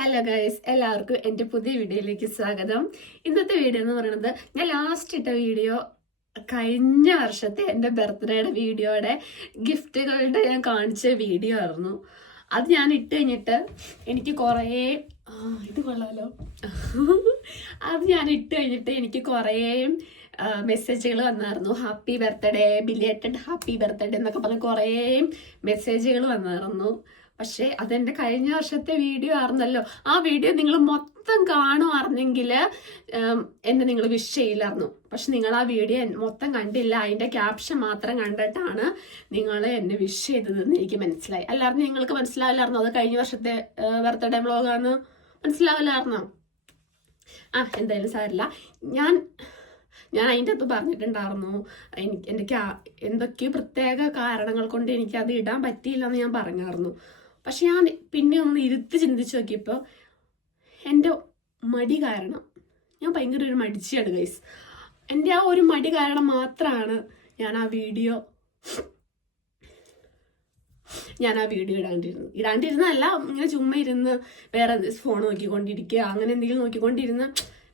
Hello guys എല്ലാവർക്കും എന്റെ പുതിയ വീഡിയോയിലേക്ക് സ്വാഗതം. ഇന്നത്തെ വീഡിയോ എന്ന് പറയുന്നത് ഞാൻ ലാസ്റ്റ് ഇട്ട വീഡിയോ കഴിഞ്ഞ വർഷത്തെ എന്റെ ബർത്ത്ഡേയുടെ വീഡിയോയുടെ ഗിഫ്റ്റുകളുടെ ഞാൻ കാണിച്ച വീഡിയോ ആയിരുന്നു. അത് ഞാൻ ഇട്ട് കഴിഞ്ഞിട്ട് എനിക്ക് കുറേ ഇത് കൊള്ളാലോ. അത് ഞാൻ ഇട്ട് കഴിഞ്ഞിട്ട് എനിക്ക് കുറേ മെസ്സേജുകൾ വന്നായിരുന്നു. Happy birthday belated happy birthday എന്നൊക്കെ പറഞ്ഞ് കുറേ മെസ്സേജുകൾ വന്നായിരുന്നു. പക്ഷേ അതെന്റെ കഴിഞ്ഞ വർഷത്തെ വീഡിയോ ആയിരുന്നല്ലോ. ആ വീഡിയോ നിങ്ങൾ മൊത്തം കാണുമായിരുന്നെങ്കിൽ എന്നെ നിങ്ങൾ വിഷ് ചെയ്യില്ലായിരുന്നു. പക്ഷെ നിങ്ങൾ ആ വീഡിയോ മൊത്തം കണ്ടില്ല. അതിന്റെ ക്യാപ്ഷൻ മാത്രം കണ്ടിട്ടാണ് നിങ്ങൾ എന്നെ വിഷ് ചെയ്തതെന്ന് എനിക്ക് മനസ്സിലായി. അല്ലായിരുന്നു നിങ്ങൾക്ക് മനസ്സിലാവില്ലായിരുന്നു അത് കഴിഞ്ഞ വർഷത്തെ ബർത്ത്ഡേ വ്ളോഗാന്ന് മനസ്സിലാവില്ലായിരുന്നോ? ആ എന്തായാലും സാരില്ല ഞാൻ ഞാൻ അതിന്റെ അകത്ത് പറഞ്ഞിട്ടുണ്ടായിരുന്നു. എനിക്ക് എന്റെ ക്യാ എന്തൊക്കെയോ പ്രത്യേക കാരണങ്ങൾ കൊണ്ട് എനിക്കത് അത് ഇടാൻ പറ്റിയില്ലെന്ന് ഞാൻ പറഞ്ഞായിരുന്നു. പക്ഷെ ഞാൻ പിന്നെ ഒന്ന് ഇരുത്തി ചിന്തിച്ച് നോക്കിയപ്പോൾ എന്റെ മടി കാരണം ഞാൻ ഭയങ്കര ഒരു മടിച്ചാണ് ഗൈസ് എന്റെ ആ ഒരു മടി കാരണം മാത്രമാണ് ഞാൻ ആ വീഡിയോ ഞാൻ ആ വീഡിയോ ഇടാണ്ടിരുന്നത്. ഇടാണ്ടിരുന്നതല്ല ഇങ്ങനെ ചുമ്മാ ഇരുന്ന് വേറെ ഫോൺ നോക്കിക്കൊണ്ടിരിക്കുക അങ്ങനെ എന്തെങ്കിലും നോക്കിക്കൊണ്ടിരുന്ന്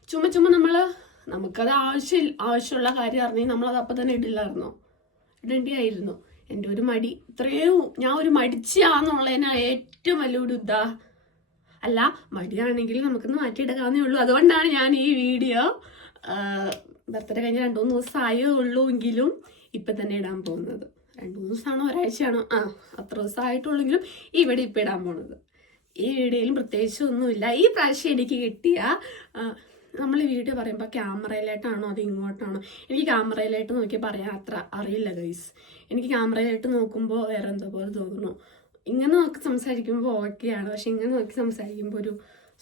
ചുമ്മാ ചുമ്മാ നമ്മൾ നമുക്കത് ആവശ്യം ആവശ്യമുള്ള കാര്യം അറിഞ്ഞെങ്കിൽ നമ്മളത് അപ്പം തന്നെ ഇടില്ലായിരുന്നോ? ഇടേണ്ടിയായിരുന്നു. എന്റെ ഒരു മടി. ഇത്രയും ഞാൻ ഒരു മടിച്ചാന്നുള്ളതിനാ ഏറ്റവും വലിയൊരു ഇതാ. അല്ല മടിയാണെങ്കിൽ നമുക്കൊന്ന് മാറ്റിയെടുക്കാവുന്നേ ഉള്ളൂ. അതുകൊണ്ടാണ് ഞാൻ ഈ വീഡിയോ ബർത്ത്ഡേ കഴിഞ്ഞ് രണ്ടു മൂന്ന് ദിവസം ആയേ ഉള്ളൂ എങ്കിലും ഇപ്പം തന്നെ ഇടാൻ പോകുന്നത്. രണ്ടു മൂന്ന് ദിവസമാണോ? ഒരാഴ്ചയാണോ? ആ അത്ര ദിവസം ആയിട്ടുള്ളെങ്കിലും ഇവിടെ ഇപ്പം ഇടാൻ പോണത് ഈ വീഡിയോയിലും പ്രത്യേകിച്ച് ഒന്നുമില്ല. ഈ പ്രാവശ്യം എനിക്ക് കിട്ടിയ നമ്മൾ വീഡിയോ പറയുമ്പോൾ ക്യാമറയിലായിട്ടാണോ അത് ഇങ്ങോട്ടാണോ? എനിക്ക് ക്യാമറയിലായിട്ട് നോക്കി പറയാൻ അത്ര അറിയില്ല ഗൈസ് എനിക്ക് ക്യാമറയിലായിട്ട് നോക്കുമ്പോൾ വേറെ എന്തോ പോലെ തോന്നുന്നു. ഇങ്ങനെ നോക്കി സംസാരിക്കുമ്പോൾ ഓക്കെയാണ് പക്ഷെ ഇങ്ങനെ നോക്കി സംസാരിക്കുമ്പോൾ ഒരു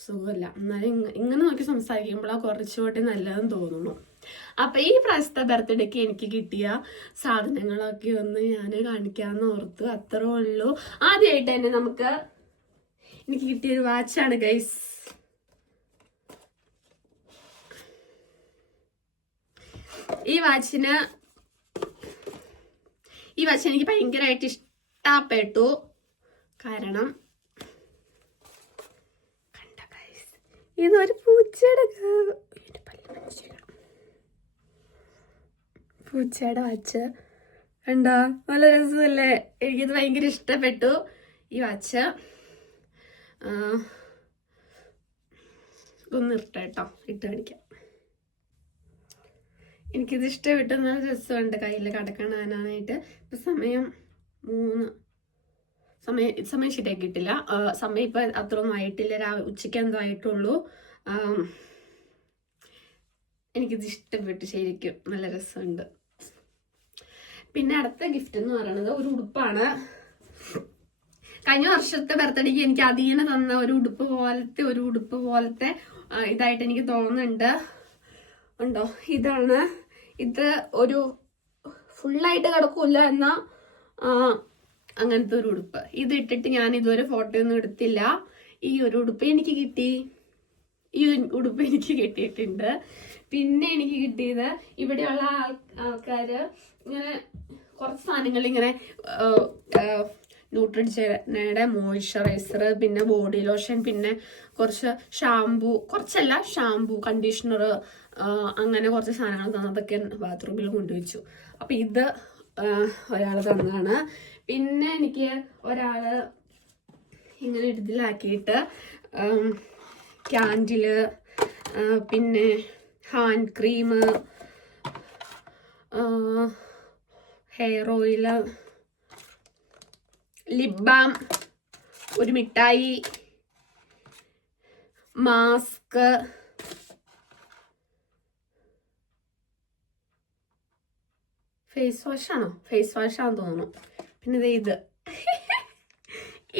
സുഖമല്ല. എന്നാലും ഇങ്ങ- ഇങ്ങനെ നോക്കി സംസാരിക്കുമ്പോൾ കുറച്ചുകൂടി നല്ലതെന്ന് തോന്നുന്നു. അപ്പൊ ഈ പ്രാവശ്യത്തെ ബർത്ത്ഡേക്ക് എനിക്ക് കിട്ടിയ സാധനങ്ങളൊക്കെ ഒന്ന് ഞാൻ കാണിക്കാമെന്ന് ഓർത്തു. അത്രേ ഉള്ളൂ. ആദ്യമായിട്ട് തന്നെ നമുക്ക് എനിക്ക് കിട്ടിയൊരു വാച്ചാണ് ഗൈസ് ഈ വാച്ചിന് ഈ വാച്ച് എനിക്ക് ഭയങ്കരമായിട്ട് ഇഷ്ടപ്പെട്ടു. കാരണം കണ്ട ഇതൊരു പൂച്ചയുടെ. പൂച്ചയുടെ വാച്ച്. കണ്ടോ? നല്ല രസമല്ലേ? എനിക്കിത് ഭയങ്കര ഇഷ്ടപ്പെട്ടു ഈ വാച്ച്. ഒന്ന് ഇട്ട ഇട്ട് കാണിക്കാം. എനിക്കിത് ഇഷ്ടപ്പെട്ടു നല്ല രസമുണ്ട് കയ്യിൽ കടക്കണാനായിട്ട് ഇപ്പം സമയം മൂന്ന്. സമയം സമയം ശരിയാക്കിയിട്ടില്ല സമയം ഇപ്പം അത്രയൊന്നും ആയിട്ടില്ല. രാവിലെ ഉച്ചയ്ക്ക് എന്തോ ആയിട്ടുള്ളൂ. എനിക്കിത് ഇഷ്ടപ്പെട്ടു ശരിക്കും. നല്ല രസമുണ്ട്. പിന്നെ അടുത്ത ഗിഫ്റ്റ് എന്ന് പറയുന്നത് ഒരു ഉടുപ്പാണ്. കഴിഞ്ഞ വർഷത്തെ ബർത്ത്ഡേക്ക് എനിക്ക് അധീന തന്ന ഒരു ഉടുപ്പ് പോലത്തെ ഒരു ഉടുപ്പ് പോലത്തെ ഇതായിട്ട് എനിക്ക് തോന്നുന്നുണ്ട്. ഉണ്ടോ? ഇതാണ്. ഇത് ഒരു ഫുള്ളായിട്ട് കിടക്കൂല എന്ന അങ്ങനത്തെ ഒരു ഉടുപ്പ്. ഇത് ഇട്ടിട്ട് ഞാൻ ഇതുവരെ ഫോട്ടോ ഒന്നും എടുത്തില്ല. ഈ ഒരു ഉടുപ്പ് എനിക്ക് കിട്ടി. ഈ ഉടുപ്പ് എനിക്ക് കിട്ടിയിട്ടുണ്ട്. പിന്നെ എനിക്ക് കിട്ടിയത് ഇവിടെയുള്ള ആൾ ആൾക്കാര് ഇങ്ങനെ കുറച്ച് സാധനങ്ങൾ ഇങ്ങനെ ന്യൂട്രിജയുടെ മോയ്സ്ചറൈസർ പിന്നെ ബോഡി ലോഷൻ പിന്നെ കുറച്ച് ഷാംപൂ കുറച്ചല്ല ഷാംപൂ കണ്ടീഷണർ അങ്ങനെ കുറച്ച് സാധനങ്ങൾ തന്നതൊക്കെ ബാത്റൂമിൽ കൊണ്ടുവച്ചു. അപ്പം ഇത് ഒരാൾ തന്നതാണ്. പിന്നെ എനിക്ക് ഒരാൾ ഇങ്ങനെ ഇതിലാക്കിയിട്ട് ക്യാൻഡിൽ പിന്നെ hand cream hair oil lip balm ഒരു മിഠായി മാസ്ക് ഫേസ് വാഷ് ആണോ? ഫേസ് വാഷ് ആണെന്ന് തോന്നുന്നു. പിന്നെ ഇത്.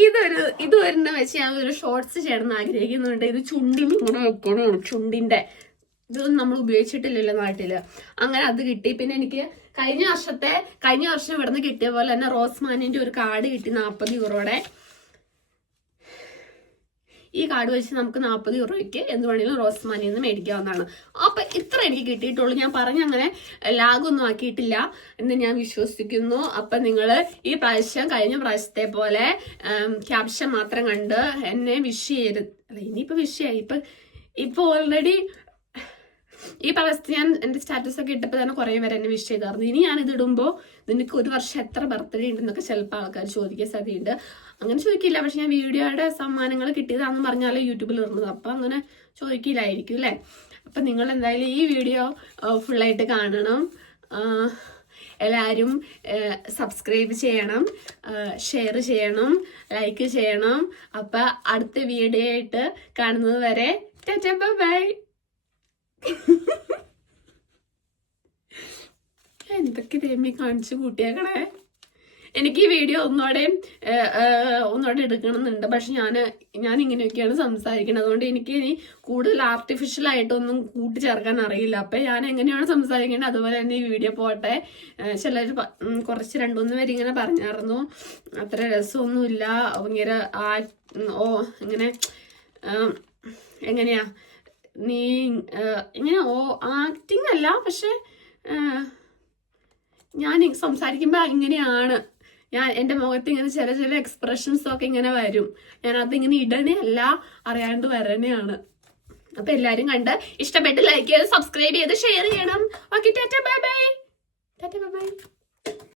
ഇതൊരു ഇത് ഒരെണ്ണം വെച്ച് ഞാൻ ഒരു ഷോർട്സ് ചേർന്ന് ആഗ്രഹിക്കുന്നുണ്ട്. ഇത് ചുണ്ടിൽ കൂടെ വെക്കണമാണ് ചുണ്ടിന്റെ ഇതൊന്നും നമ്മൾ ഉപയോഗിച്ചിട്ടില്ലല്ലോ നാട്ടിൽ. അങ്ങനെ അത് കിട്ടി. പിന്നെ എനിക്ക് കഴിഞ്ഞ വർഷത്തെ കഴിഞ്ഞ വർഷം ഇവിടുന്ന് കിട്ടിയ പോലെ തന്നെ റോസ്മാനിന്റെ ഒരു കാർഡ് കിട്ടി നാൽപ്പത് യൂറോടെ. ഈ കാർഡ് വെച്ച് നമുക്ക് നാൽപ്പത് യൂറോയ്ക്ക് എന്ത് വേണമെങ്കിലും റോസ് മണിയിൽ നിന്ന് മേടിക്കാവുന്നതാണ്. അപ്പൊ ഇത്ര എനിക്ക് കിട്ടിയിട്ടുള്ളൂ. ഞാൻ പറഞ്ഞ അങ്ങനെ ലാഗൊന്നും ആക്കിയിട്ടില്ല എന്ന് ഞാൻ വിശ്വസിക്കുന്നു. അപ്പൊ നിങ്ങൾ ഈ പ്രാവശ്യം കഴിഞ്ഞ പ്രാവശ്യത്തെ പോലെ ക്യാപ്ഷൻ മാത്രം കണ്ട് എന്നെ വിഷ് ചെയ്യരുത്. അല്ല ഇനിയിപ്പോൾ വിഷയായി ഇപ്പൊ ഇപ്പൊ ഓൾറെഡി ഈ പ്രാവശ്യത്തെ ഞാൻ എന്റെ സ്റ്റാറ്റസ് ഒക്കെ ഇട്ടപ്പോൾ തന്നെ കുറെ പേര് എന്നെ വിഷ് ചെയ്തായിരുന്നു. ഇനി ഞാൻ ഇത് ഇടുമ്പോൾ നിനക്ക് ഒരു വർഷം എത്ര ബർത്ത്ഡേ ഉണ്ടെന്നൊക്കെ ചിലപ്പോൾ ആൾക്കാർ ചോദിക്കാൻ സാധ്യതയുണ്ട്. അങ്ങനെ ചോദിക്കില്ല. പക്ഷെ ഞാൻ വീഡിയോയുടെ സമ്മാനങ്ങൾ കിട്ടിയതാണെന്ന് പറഞ്ഞാലേ യൂട്യൂബിൽ ഇടുന്നത്. അപ്പൊ അങ്ങനെ ചോദിക്കില്ലായിരിക്കും അല്ലേ? അപ്പൊ നിങ്ങൾ എന്തായാലും ഈ വീഡിയോ ഫുള്ളായിട്ട് കാണണം. എല്ലാവരും സബ്സ്ക്രൈബ് ചെയ്യണം. ഷെയർ ചെയ്യണം. ലൈക്ക് ചെയ്യണം. അപ്പൊ അടുത്ത വീഡിയോ ആയിട്ട് കാണുന്നത് വരെ ബൈ എന്തൊക്കെ രമ്യ കാണിച്ചു കൂട്ടിയേക്കണേ? എനിക്ക് ഈ വീഡിയോ ഒന്നോടെ ഒന്നോടെ എടുക്കണമെന്നുണ്ട്. പക്ഷെ ഞാൻ ഞാൻ ഇങ്ങനെയൊക്കെയാണ് സംസാരിക്കുന്നത് അതുകൊണ്ട് എനിക്ക് ഇനി കൂടുതൽ ആർട്ടിഫിഷ്യൽ ആയിട്ടൊന്നും കൂട്ടിച്ചേർക്കാൻ അറിയില്ല. അപ്പൊ ഞാൻ എങ്ങനെയാണ് സംസാരിക്കേണ്ടത് അതുപോലെ തന്നെ ഈ വീഡിയോ പോട്ടെ. ചിലർ കുറച്ച് രണ്ടുമൂന്ന് പേര് ഇങ്ങനെ പറഞ്ഞായിരുന്നു. അത്ര രസമൊന്നുമില്ല. ഭയങ്കര ആ ഓ ഇങ്ങനെ എങ്ങനെയാ? നീ ഇങ്ങനെ ഓ ആക്ടിങ് അല്ല പക്ഷെ ഞാൻ സംസാരിക്കുമ്പോൾ ഇങ്ങനെയാണ്. ഞാൻ എന്റെ മുഖത്ത് ഇങ്ങനെ ചില ചില എക്സ്പ്രഷൻസ് ഒക്കെ ഇങ്ങനെ വരും. ഞാൻ അതിങ്ങനെ ഇടണേ അല്ല അറിയാണ്ട് വരണേയാണ്. അപ്പൊ എല്ലാരും കണ്ട് ഇഷ്ടപ്പെട്ട് ലൈക്ക് ചെയ്ത് സബ്സ്ക്രൈബ് ചെയ്ത് ഷെയർ ചെയ്യണം. Okay tata bye bye tata bye bye